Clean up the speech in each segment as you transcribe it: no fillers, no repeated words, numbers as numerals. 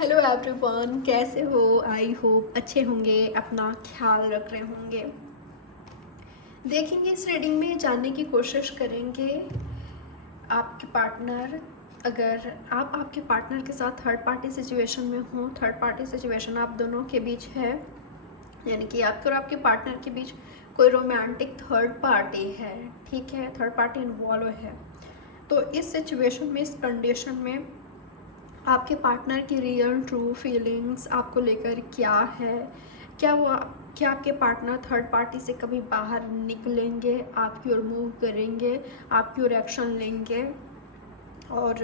Hello everyone, कैसे हो? I hope अच्छे होंगे, अपना ख्याल रख रहे होंगे। देखेंगे इस रीडिंग में, जानने की कोशिश करेंगे आपके पार्टनर, अगर आप आपके पार्टनर के साथ थर्ड पार्टी सिचुएशन में हो, थर्ड पार्टी सिचुएशन आप दोनों के बीच है, यानी कि आपके और आपके पार्टनर के बीच कोई रोमांटिक थर्ड पार्टी है, ठीक है, थर्ड पार्टी इन्वॉल्व है। तो इस सिचुएशन में, इस कंडीशन में आपके पार्टनर की रियल ट्रू फीलिंग्स आपको लेकर क्या है? क्या आपके पार्टनर थर्ड पार्टी से कभी बाहर निकलेंगे, आपकी ओर मूव करेंगे, आपकी ओर एक्शन लेंगे? और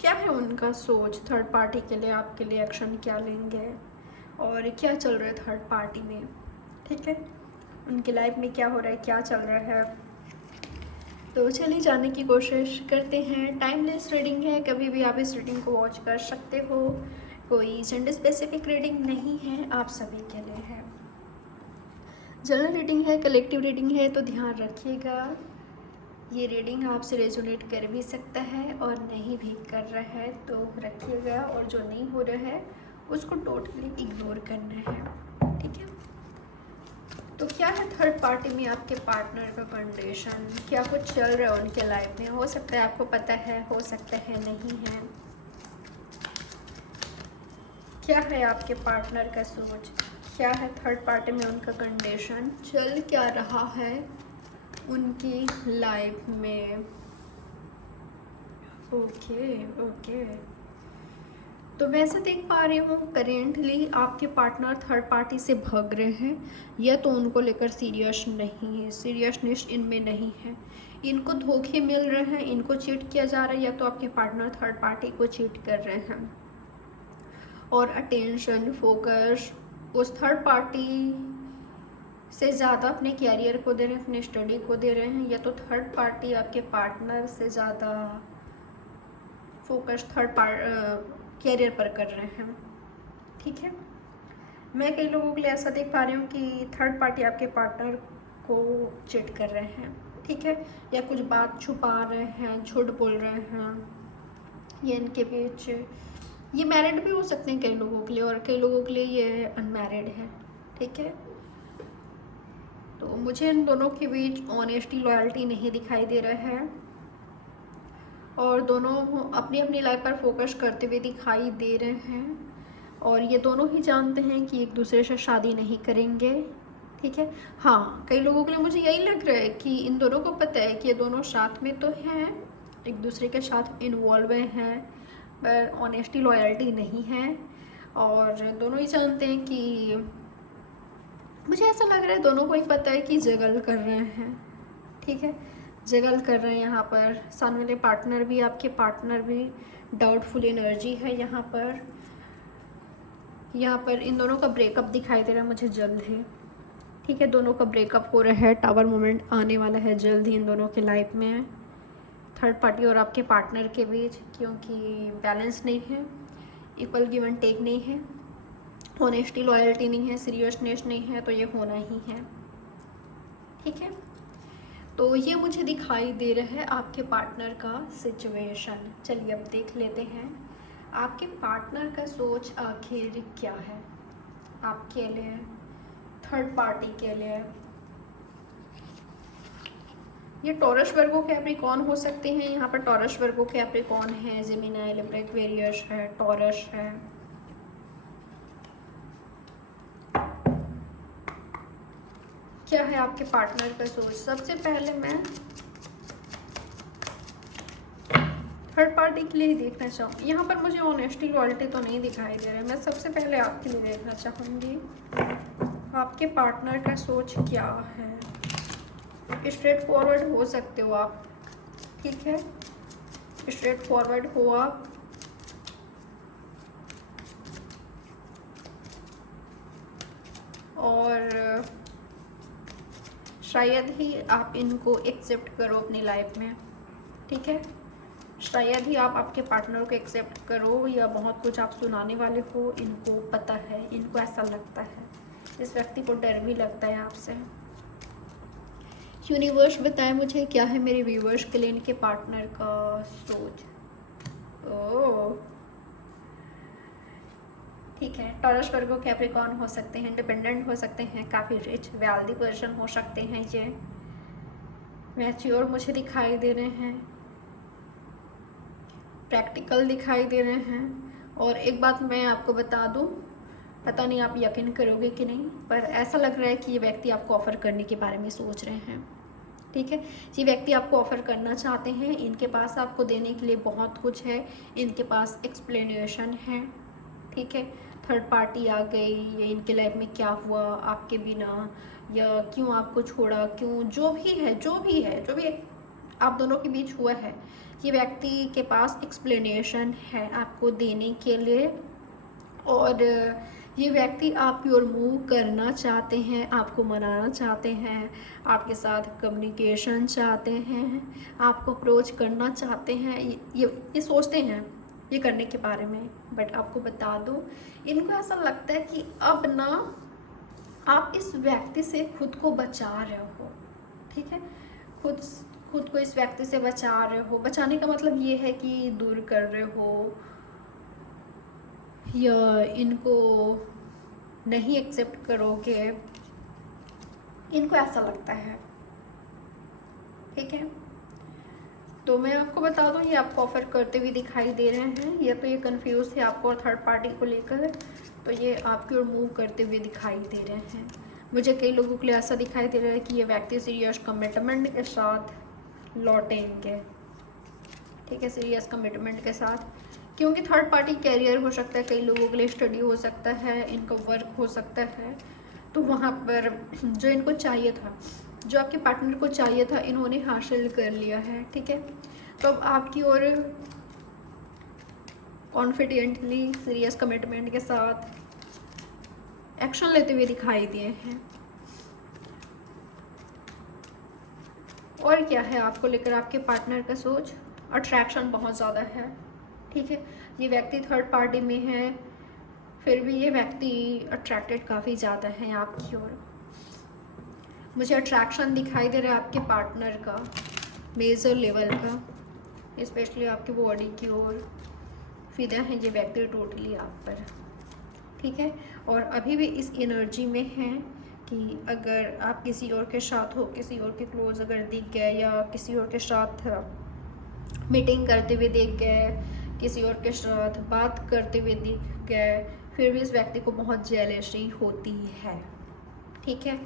क्या है उनका सोच थर्ड पार्टी के लिए, आपके लिए एक्शन क्या लेंगे? और क्या चल रहा है थर्ड पार्टी में, ठीक है, उनकी लाइफ में क्या हो रहा है, क्या चल रहा है? तो चलिए जानने की कोशिश करते हैं। टाइमलेस रीडिंग है, कभी भी आप इस रीडिंग को वॉच कर सकते हो, कोई जेंडर स्पेसिफिक रीडिंग नहीं है, आप सभी के लिए है। जनरल रीडिंग है, कलेक्टिव रीडिंग है, तो ध्यान रखिएगा ये रीडिंग आपसे रेजोनेट कर भी सकता है और नहीं भी कर रहा है, तो रखिएगा, और जो नहीं हो रहा है उसको टोटली इग्नोर करना है, ठीक है। तो क्या है थर्ड पार्टी में आपके पार्टनर का कंडीशन, क्या कुछ चल रहा है उनके लाइफ में? हो सकता है आपको पता है, हो सकता है नहीं है। क्या है आपके पार्टनर का सोच, क्या है थर्ड पार्टी में उनका कंडीशन, चल क्या रहा है उनकी लाइफ में? ओके ओके, तो मैं ऐसे देख पा रही हूँ करेंटली आपके पार्टनर थर्ड पार्टी से भाग रहे हैं, या तो उनको लेकर सीरियस नहीं है, सीरियसनेस इनमें नहीं है, इनको धोखे मिल रहे हैं, इनको चीट किया जा रहा है, या तो आपके पार्टनर थर्ड पार्टी को चीट कर रहे हैं, और अटेंशन फोकस उस थर्ड पार्टी से ज़्यादा अपने कैरियर को दे रहे हैं, अपने स्टडी को दे रहे हैं, या तो थर्ड पार्टी आपके पार्टनर से ज़्यादा फोकस कैरियर पर कर रहे हैं, ठीक है। मैं कई लोगों के लिए ऐसा देख पा रही हूँ कि थर्ड पार्टी आपके पार्टनर को चीट कर रहे हैं, ठीक है, या कुछ बात छुपा रहे हैं, झूठ बोल रहे हैं, ये इनके बीच, ये मैरिड भी हो सकते हैं कई लोगों के लिए, और कई लोगों के लिए ये अनमैरिड है, ठीक है। तो मुझे इन दोनों के बीच ऑनेस्टी लॉयल्टी नहीं दिखाई दे रहा है, और दोनों अपनी अपनी लाइफ पर फोकस करते हुए दिखाई दे रहे हैं, और ये दोनों ही जानते हैं कि एक दूसरे से शादी नहीं करेंगे, ठीक है। हाँ, कई लोगों के लिए मुझे यही लग रहा है कि इन दोनों को पता है कि ये दोनों साथ में तो हैं, एक दूसरे के साथ इन्वॉल्व हैं, पर ऑनेस्टी लॉयल्टी नहीं है, और दोनों ही जानते हैं कि, मुझे ऐसा लग रहा है दोनों को ही पता है कि जगल कर रहे हैं, ठीक है, जगल कर रहे हैं। यहाँ पर सामने वाले पार्टनर भी, आपके पार्टनर भी डाउटफुल एनर्जी है यहाँ पर। इन दोनों का ब्रेकअप दिखाई दे रहा है मुझे जल्द ही, ठीक है, दोनों का ब्रेकअप हो रहा है, टावर मोमेंट आने वाला है जल्द ही इन दोनों के लाइफ में, थर्ड पार्टी और आपके पार्टनर के बीच, क्योंकि बैलेंस नहीं है, इक्वल गिव एंड टेक नहीं है, ऑनेस्टी लॉयल्टी नहीं है, सीरियसनेस नहीं है, तो ये होना ही है, ठीक है। तो ये मुझे दिखाई दे रहा है आपके पार्टनर का सिचुएशन। चलिए अब देख लेते हैं आपके पार्टनर का सोच आखिर क्या है आपके लिए, थर्ड पार्टी के लिए। ये टॉरस वर्गो कैप्रिकॉर्न हो सकते हैं, यहाँ पर टॉरस वर्गो कैप्रिकॉर्न है, जेमिनी, लिब्रा, एक्वेरियस है, टॉरस है। क्या है आपके पार्टनर का सोच? सबसे पहले मैं थर्ड पार्टी के लिए ही देखना चाहूँ, यहाँ पर मुझे ऑनेस्टी लॉयल्टी तो नहीं दिखाई दे रहा है, मैं सबसे पहले आपके लिए देखना चाहूँगी आपके पार्टनर का सोच क्या है। स्ट्रेट फॉरवर्ड हो सकते हो आप, ठीक है, स्ट्रेट फॉरवर्ड हो आप, और शायद ही आप इनको एक्सेप्ट करो अपनी लाइफ में, ठीक है, शायद ही आप आपके पार्टनर को एक्सेप्ट करो, या बहुत कुछ आप सुनाने वाले हो, इनको पता है, इनको ऐसा लगता है, इस व्यक्ति को डर भी लगता है आपसे। यूनिवर्स बताए मुझे क्या है मेरे व्यूवर्स के लिए इनके पार्टनर का सोच। ओह, ठीक है। टॉरस, वर्गो, कैप्रिकॉर्न हो सकते हैं, इंडिपेंडेंट हो सकते हैं, काफ़ी रिच वेल्दी पर्सन हो सकते हैं, ये मैच्योर मुझे दिखाई दे रहे हैं, प्रैक्टिकल दिखाई दे रहे हैं। और एक बात मैं आपको बता दूं, पता नहीं आप यकीन करोगे कि नहीं, पर ऐसा लग रहा है कि ये व्यक्ति आपको ऑफ़र करने के बारे में सोच रहे हैं। ठीक है, ये व्यक्ति आपको ऑफ़र करना चाहते हैं, इनके पास आपको देने के लिए बहुत कुछ है, इनके पास एक्सप्लेनेशन है। ठीक है, थर्ड पार्टी आ गई, या इनके लाइफ में क्या हुआ आपके बिना, या क्यों आपको छोड़ा, क्यों, जो भी आप दोनों के बीच हुआ है, ये व्यक्ति के पास एक्सप्लेनेशन है आपको देने के लिए। और ये व्यक्ति आपकी ओर मूव करना चाहते हैं, आपको मनाना चाहते हैं, आपके साथ कम्युनिकेशन चाहते हैं, आपको अप्रोच करना चाहते हैं, ये सोचते हैं ये करने के बारे में। बट आपको बता दूं, इनको ऐसा लगता है कि अब ना आप इस व्यक्ति से खुद को बचा रहे हो। ठीक है, खुद को इस व्यक्ति से बचा रहे हो। बचाने का मतलब ये है कि दूर कर रहे हो, या इनको नहीं एक्सेप्ट करोगे, इनको ऐसा लगता है। ठीक है, तो मैं आपको बता दूं, ये आपको ऑफर करते हुए दिखाई दे रहे हैं, या तो ये कंफ्यूज थे आपको और थर्ड पार्टी को लेकर, तो ये आपकी ओर मूव करते हुए दिखाई दे रहे हैं। मुझे कई लोगों के लिए ऐसा दिखाई दे रहा है कि ये व्यक्ति सीरियस कमिटमेंट के साथ लौटेंगे। ठीक है, सीरियस कमिटमेंट के साथ, क्योंकि थर्ड पार्टी कैरियर हो सकता है, कई लोगों के लिए स्टडी हो सकता है, इनका वर्क हो सकता है। तो वहाँ पर जो इनको चाहिए था, जो आपके पार्टनर को चाहिए था, इन्होंने हासिल कर लिया है। ठीक है, तो अब आपकी ओर कॉन्फिडेंटली सीरियस कमिटमेंट के साथ एक्शन लेते हुए दिखाई दिए हैं। और क्या है आपको लेकर आपके पार्टनर का सोच? अट्रैक्शन बहुत ज़्यादा है। ठीक है, ये व्यक्ति थर्ड पार्टी में है, फिर भी ये व्यक्ति अट्रैक्टेड काफ़ी ज़्यादा है आपकी ओर। मुझे अट्रैक्शन दिखाई दे रहा है आपके पार्टनर का, मेजर लेवल का, स्पेशली आपकी बॉडी की ओर फिदा है ये व्यक्ति टोटली आप पर। ठीक है, और अभी भी इस एनर्जी में है कि अगर आप किसी और के साथ हो, किसी और के क्लोज अगर दिख गए, या किसी और के साथ मीटिंग करते हुए देख गए, किसी और के साथ बात करते हुए दिख गए, फिर भी इस व्यक्ति को बहुत जेलसी होती है। ठीक है,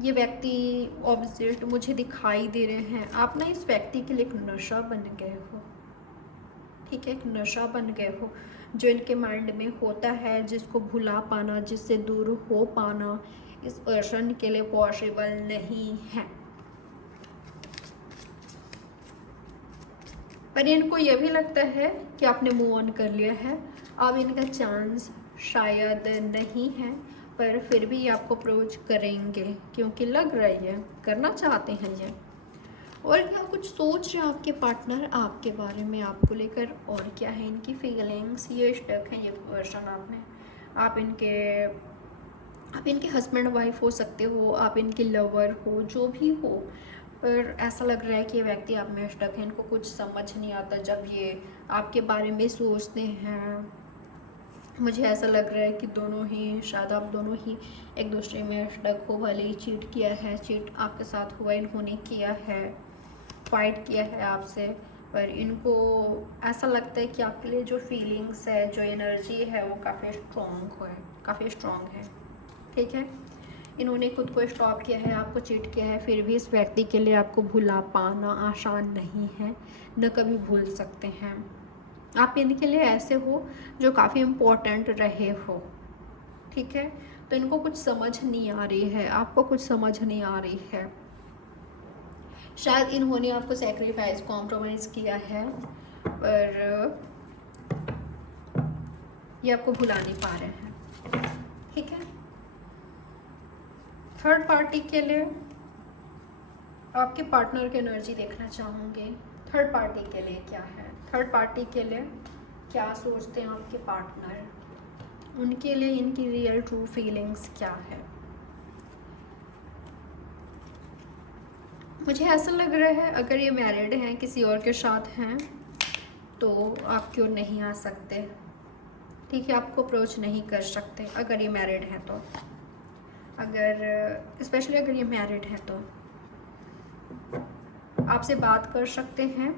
ये व्यक्ति ऑब्जेक्ट मुझे दिखाई दे रहे हैं। आप ना इस व्यक्ति के लिए एक नशा बन गए हो। ठीक है, एक नशा बन गए हो जो इनके माइंड में होता है, जिसको भुला पाना, जिससे दूर हो पाना इस पर्सन के लिए पॉसिबल नहीं है। पर इनको यह भी लगता है कि आपने मूव ऑन कर लिया है, अब इनका चांस शायद नहीं है, पर फिर भी ये आपको अप्रोच करेंगे, क्योंकि लग रही है करना चाहते हैं ये। और क्या कुछ सोच रहे हैं आपके पार्टनर आपके बारे में, आपको लेकर? और क्या है इनकी फीलिंग्स? ये स्टक है ये पर्सन आप में। आप इनके हस्बैंड वाइफ हो सकते हो, आप इनके लवर हो, जो भी हो, पर ऐसा लग रहा है कि ये व्यक्ति आप में स्टक है। इनको कुछ समझ नहीं आता जब ये आपके बारे में सोचते हैं। मुझे ऐसा लग रहा है कि दोनों ही, शायद आप दोनों ही एक दूसरे में स्टक हो। भले ही चीट किया है, चीट आपके साथ हुआ, इन्होंने किया है, फाइट किया है आपसे, पर इनको ऐसा लगता है कि आपके लिए जो फीलिंग्स है, जो एनर्जी है, वो काफ़ी स्ट्रॉन्ग है। ठीक है, इन्होंने खुद को स्टॉप किया है, आपको चीट किया है, फिर भी इस व्यक्ति के लिए आपको भुला पाना आसान नहीं है, न कभी भूल सकते हैं। आप इनके लिए ऐसे हो जो काफ़ी इम्पोर्टेंट रहे हो। ठीक है, तो इनको कुछ समझ नहीं आ रही है, आपको कुछ समझ नहीं आ रही है। शायद इन्होंने आपको सेक्रीफाइस, कॉम्प्रोमाइज़ किया है, पर ये आपको भुला नहीं पा रहे हैं। ठीक है, थर्ड पार्टी के लिए आपके पार्टनर की एनर्जी देखना चाहूँगी। थर्ड पार्टी के लिए क्या है? थर्ड पार्टी के लिए क्या सोचते हैं आपके पार्टनर? उनके लिए इनकी रियल ट्रू फीलिंग्स क्या है? मुझे ऐसा लग रहा है अगर ये मैरिड हैं, किसी और के साथ हैं, तो आपकी ओर नहीं आ सकते। ठीक है, आपको अप्रोच नहीं कर सकते अगर ये मैरिड है तो, अगर स्पेशली अगर ये मैरिड है तो आपसे बात कर सकते हैं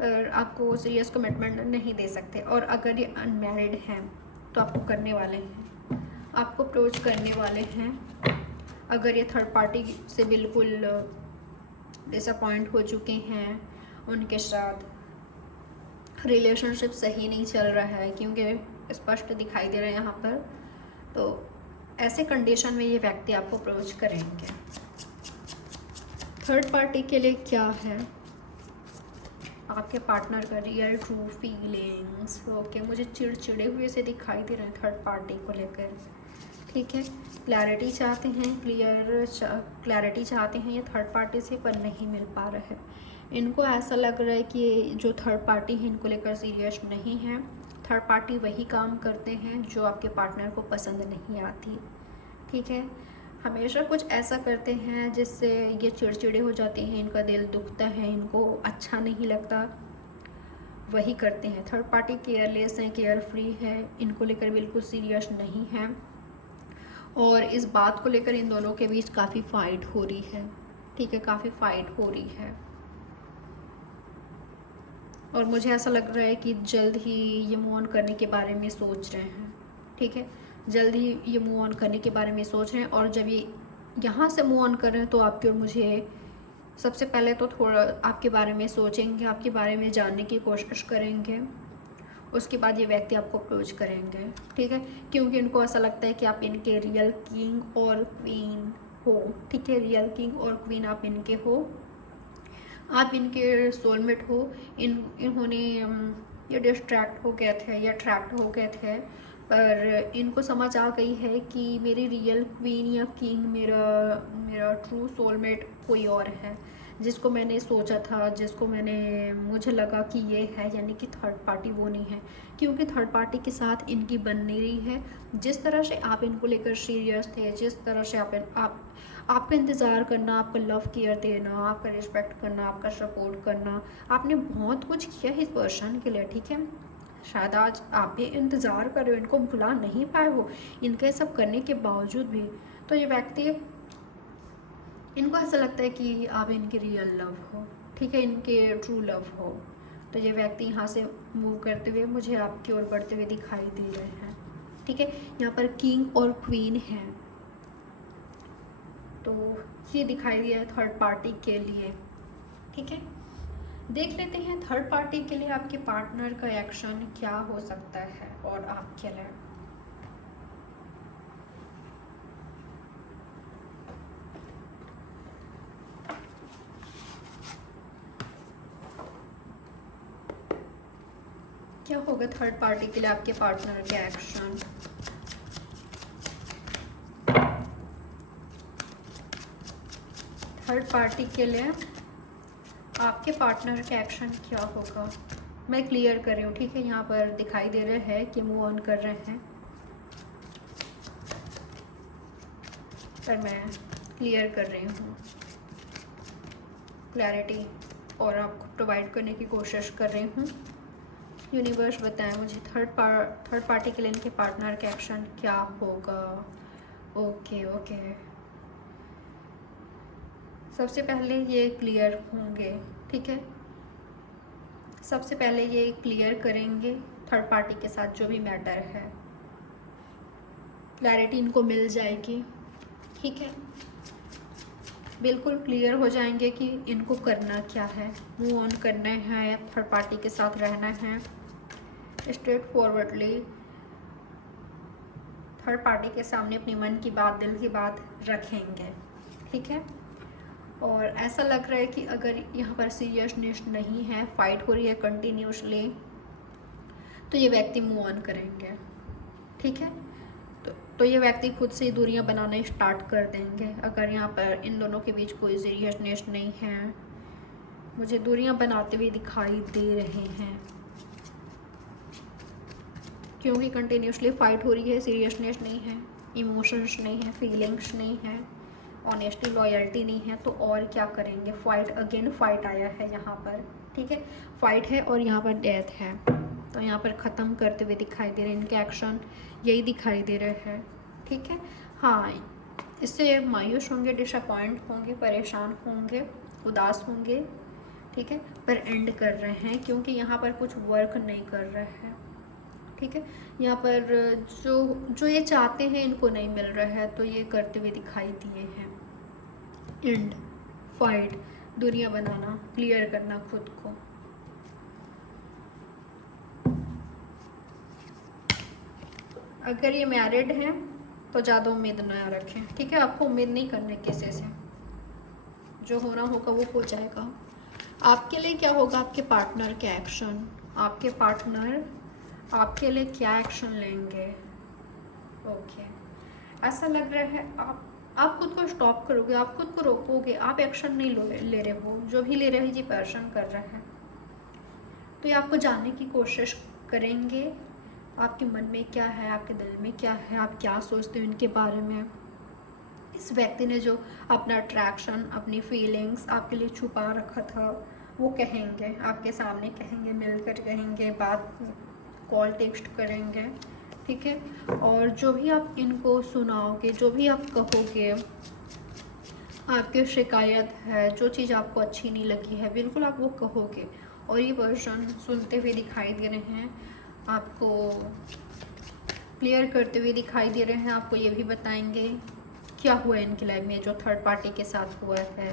और आपको सीरियस कमिटमेंट नहीं दे सकते। और अगर ये अनमैरिड हैं तो आपको करने वाले हैं, आपको अप्रोच करने वाले हैं। अगर ये थर्ड पार्टी से बिल्कुल डिसअपॉइंट हो चुके हैं, उनके साथ रिलेशनशिप सही नहीं चल रहा है, क्योंकि स्पष्ट दिखाई दे रहा है यहाँ पर, तो ऐसे कंडीशन में ये व्यक्ति आपको अप्रोच करेंगे। थर्ड पार्टी के लिए क्या है आपके पार्टनर का रियल ट्रू फीलिंग्स? ओके, मुझे चिड़चिड़े हुए से दिखाई दे रहे हैं थर्ड पार्टी को लेकर। ठीक है, क्लैरिटी चाहते हैं, क्लैरिटी चाहते हैं ये थर्ड पार्टी से, पर नहीं मिल पा रहा है। इनको ऐसा लग रहा है कि जो थर्ड पार्टी है इनको लेकर सीरियस नहीं है। थर्ड पार्टी वही काम करते हैं जो आपके पार्टनर को पसंद नहीं आती। ठीक है, हमेशा कुछ ऐसा करते हैं जिससे ये चिड़चिड़े हो जाते हैं, इनका दिल दुखता है, इनको अच्छा नहीं लगता, वही करते हैं। थर्ड पार्टी केयरलेस है, केयर फ्री है, इनको लेकर बिल्कुल सीरियस नहीं है। और इस बात को लेकर इन दोनों के बीच काफ़ी फाइट हो रही है। ठीक है, काफ़ी फाइट हो रही है और मुझे ऐसा लग रहा है कि जल्द ही ये मूव ऑन करने के बारे में सोच रहे हैं। ठीक है, जल्द ही ये मूव ऑन करने के बारे में सोच रहे हैं। और जब ये यहाँ से मूव ऑन कर रहे हैं तो आपकी और मुझे सबसे पहले तो थोड़ा आपके बारे में सोचेंगे, आपके बारे में जानने की कोशिश करेंगे, उसके बाद ये व्यक्ति आपको अप्रोच करेंगे। ठीक है, क्योंकि इनको ऐसा लगता है कि आप इनके रियल किंग और क्वीन हो। ठीक है, रियल किंग और क्वीन आप इनके हो, आप इनके सोलमेट हो। इन्होंने ये डिस्ट्रैक्ट हो गए थे या अट्रैक्ट हो गए थे, पर इनको समझ आ गई है कि मेरी रियल क्वीन या किंग, मेरा ट्रू सोलमेट कोई और है, जिसको मैंने सोचा था, मुझे लगा कि ये है, यानी कि थर्ड पार्टी वो नहीं है। क्योंकि थर्ड पार्टी के साथ इनकी बन नहीं रही है। जिस तरह से आप इनको लेकर सीरियस थे, जिस तरह से आपका इंतज़ार करना, आपका लव केयर देना, आपका रिस्पेक्ट करना, आपका सपोर्ट करना, आपने बहुत कुछ किया इस पर्सन के लिए। ठीक है, शायद आज आप भी इंतज़ार कर रहे हो, इनको भुला नहीं पाए हो, इनके सब करने के बावजूद भी। तो ये व्यक्ति, इनको ऐसा लगता है कि आप इनके रियल लव हो। ठीक है, इनके ट्रू लव हो। तो ये व्यक्ति यहाँ से मूव करते हुए मुझे आपकी ओर बढ़ते हुए दिखाई दे रहे हैं। ठीक है, यहाँ पर किंग और क्वीन है, तो ये दिखाई दिया है थर्ड पार्टी के लिए। ठीक है, देख लेते हैं थर्ड पार्टी के लिए आपके पार्टनर का एक्शन क्या हो सकता है और आपके लिए। क्या होगा थर्ड पार्टी के लिए आपके पार्टनर के एक्शन? थर्ड पार्टी के लिए आपके पार्टनर का एक्शन क्या होगा? मैं क्लियर कर रही हूँ। ठीक है, यहाँ पर दिखाई दे रहा है कि मूव ऑन कर रहे हैं, पर मैं क्लियर कर रही हूँ, क्लैरिटी और आपको प्रोवाइड करने की कोशिश कर रही हूँ। यूनिवर्स बताएं मुझे थर्ड पार्टी के लिए इनके पार्टनर का एक्शन क्या होगा। ओके, सबसे पहले ये क्लियर होंगे। ठीक है, सबसे पहले ये क्लियर करेंगे थर्ड पार्टी के साथ जो भी मैटर है, क्लैरिटी इनको मिल जाएगी। ठीक है, बिल्कुल क्लियर हो जाएंगे कि इनको करना क्या है, मूव ऑन करना है, थर्ड पार्टी के साथ रहना है। स्ट्रेट फॉरवर्डली थर्ड पार्टी के सामने अपने मन की बात, दिल की बात रखेंगे। ठीक है, और ऐसा लग रहा है कि अगर यहाँ पर सीरियसनेस नहीं है, फाइट हो रही है कंटिन्यूसली, तो ये व्यक्ति मूव ऑन करेंगे। ठीक है, तो ये व्यक्ति खुद से दूरियां बनाना स्टार्ट कर देंगे। अगर यहाँ पर इन दोनों के बीच कोई सीरियसनेस नहीं है, मुझे दूरियां बनाते हुए दिखाई दे रहे हैं, क्योंकि कंटिन्यूसली फाइट हो रही है, सीरियसनेस नहीं है, इमोशंस नहीं है, फीलिंग्स नहीं है, ऑनेस्टी लॉयल्टी नहीं है, तो और क्या करेंगे? फाइट, अगेन फाइट आया है यहाँ पर। ठीक है, फाइट है और यहाँ पर डेथ है। तो यहाँ पर ख़त्म करते हुए दिखाई दे रहे हैं, इनके एक्शन यही दिखाई दे रहे हैं। ठीक है, हाँ, इससे मायूस होंगे, डिसअपॉइंट होंगे, परेशान होंगे, उदास होंगे। ठीक है, पर एंड कर रहे हैं क्योंकि यहाँ पर कुछ वर्क नहीं कर रहे हैं। ठीक है, यहाँ पर जो जो ये चाहते हैं इनको नहीं मिल रहा है, तो ये करते हुए दिखाई दिए हैं। एंड, फाइट, दुनिया बनाना, क्लियर करना खुद को। अगर ये मैरिड हैं तो ज़्यादा उम्मीद ना रखें। ठीक है, आपको उम्मीद नहीं करनी किसी से, जो होना होगा वो हो जाएगा। आपके लिए क्या होगा, आपके पार्टनर के एक्शन, आपके पार्टनर आपके लिए क्या एक्शन लेंगे। ओके, ऐसा लग रहा है आप खुद को स्टॉप करोगे, आप खुद को रोकोगे, आप एक्शन नहीं ले रहे हो, जो भी ले रहे हैं ये पर्सन कर रहे हैं। तो ये आपको जानने की कोशिश करेंगे, आपके मन में क्या है, आपके दिल में क्या है, आप क्या सोचते हो इनके बारे में। इस व्यक्ति ने जो अपना अट्रैक्शन, अपनी फीलिंग्स आपके लिए छुपा रखा था वो कहेंगे, आपके सामने कहेंगे, मिलकर कहेंगे, बात कॉल टेक्स्ट करेंगे। ठीक है, और जो भी आप इनको सुनाओगे, जो भी आप कहोगे, आपकी शिकायत है, जो चीज़ आपको अच्छी नहीं लगी है, बिल्कुल आप वो कहोगे और ये पर्सन सुनते हुए दिखाई दे रहे हैं, आपको क्लियर करते हुए दिखाई दे रहे हैं। आपको ये भी बताएंगे क्या हुआ इनकी लाइफ में, जो थर्ड पार्टी के साथ हुआ है,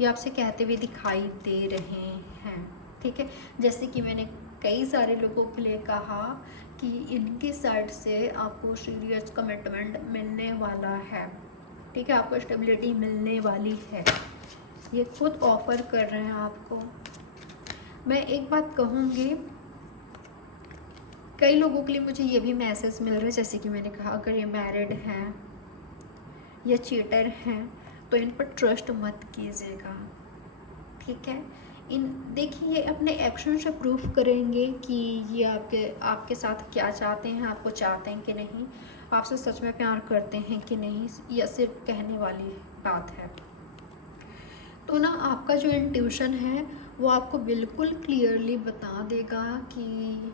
ये आपसे कहते हुए दिखाई दे रहे हैं। ठीक है, जैसे कि मैंने कई सारे लोगों के लिए कहा कि इनकी साइड से आपको सीरियस कमिटमेंट मिलने वाला है। ठीक है, आपको स्टेबिलिटी मिलने वाली है, ये खुद ऑफर कर रहे हैं आपको। मैं एक बात कहूँगी, कई लोगों के लिए मुझे ये भी मैसेज मिल रहा है, जैसे कि मैंने कहा, अगर ये मैरिड हैं या चीटर हैं तो इन पर ट्रस्ट मत कीजिएगा। ठीक है, देखिए, ये अपने एक्शन से प्रूफ करेंगे कि ये आपके साथ क्या चाहते हैं, आपको चाहते हैं कि नहीं, आपसे सच में प्यार करते हैं कि नहीं, या सिर्फ कहने वाली बात है। तो ना, आपका जो इंट्यूशन है वो आपको बिल्कुल क्लियरली बता देगा कि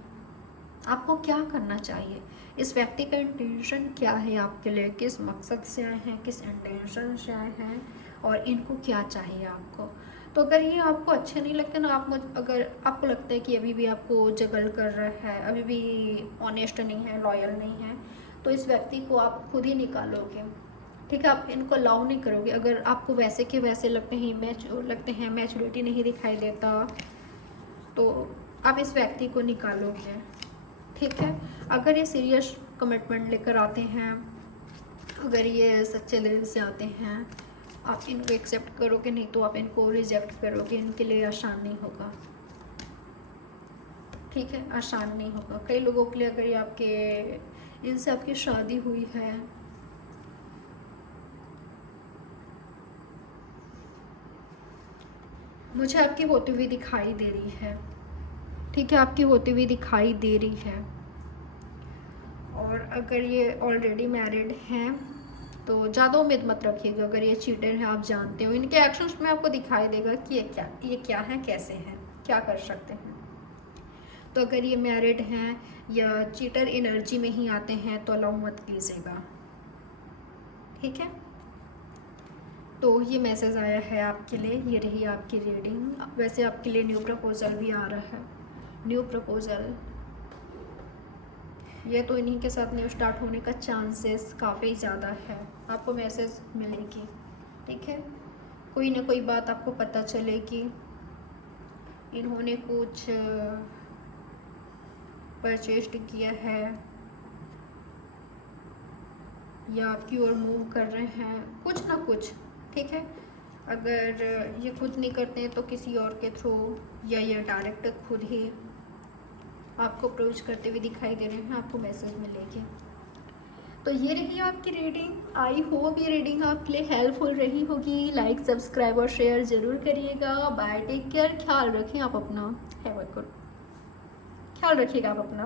आपको क्या करना चाहिए। इस व्यक्ति का इंटेंशन क्या है आपके लिए, किस मकसद से आए हैं, किस इंटेंशन से आए हैं, और इनको क्या चाहिए आपको। तो अगर ये आपको अच्छे नहीं लगते ना, अगर आपको लगता है कि अभी भी आपको जगल कर रहा है, अभी भी ऑनेस्ट नहीं है, लॉयल नहीं है, तो इस व्यक्ति को आप खुद ही निकालोगे। ठीक है, आप इनको अलाउ नहीं करोगे। अगर आपको वैसे के वैसे लगते हैं, मैच्योरिटी नहीं दिखाई देता, तो आप इस व्यक्ति को निकालोगे। ठीक है, अगर ये सीरियस कमिटमेंट लेकर आते हैं, अगर ये सच्चे दिल से आते हैं, आप इनको एक्सेप्ट करोगे, नहीं तो आप इनको रिजेक्ट करोगे। इनके लिए आसान नहीं होगा। ठीक है, आसान नहीं होगा। कई लोगों के लिए अगर ये इनसे आपकी शादी हुई है, मुझे आपकी होती हुई दिखाई दे रही है। ठीक है, आपकी होती हुई दिखाई दे रही है। और अगर ये ऑलरेडी मैरिड हैं तो ज़्यादा उम्मीद मत रखिएगा। अगर ये चीटर है, आप जानते हो, इनके एक्शंस में आपको दिखाई देगा कि ये क्या है, कैसे हैं, क्या कर सकते हैं। तो अगर ये मैरिड हैं या चीटर एनर्जी में ही आते हैं तो अलाउ मत कीजिएगा। ठीक है, तो ये मैसेज आया है आपके लिए, ये रही आपकी रीडिंग। वैसे आपके लिए न्यू प्रपोजल भी आ रहा है, न्यू प्रपोजल, ये तो इन्हीं के साथ न्यू स्टार्ट होने का चांसेस काफ़ी ज़्यादा है। आपको मैसेज मिलेगी। ठीक है, कोई ना कोई बात आपको पता चलेगी, इन्होंने कुछ परचेस्ड किया है या आपकी ओर मूव कर रहे हैं, कुछ ना कुछ। ठीक है, अगर ये खुद नहीं करते हैं तो किसी और के थ्रू, या ये डायरेक्ट खुद ही आपको अप्रोच करते हुए दिखाई दे रहे हैं, आपको मैसेज मिलेगी। तो ये रही आपकी रीडिंग। आई होप ये रीडिंग आपके लिए हेल्पफुल रही होगी। लाइक, सब्सक्राइब और शेयर ज़रूर करिएगा। बाय, टेक केयर, ख्याल रखें आप अपना। हैव अ गुड, ख्याल रखिएगा आप अपना।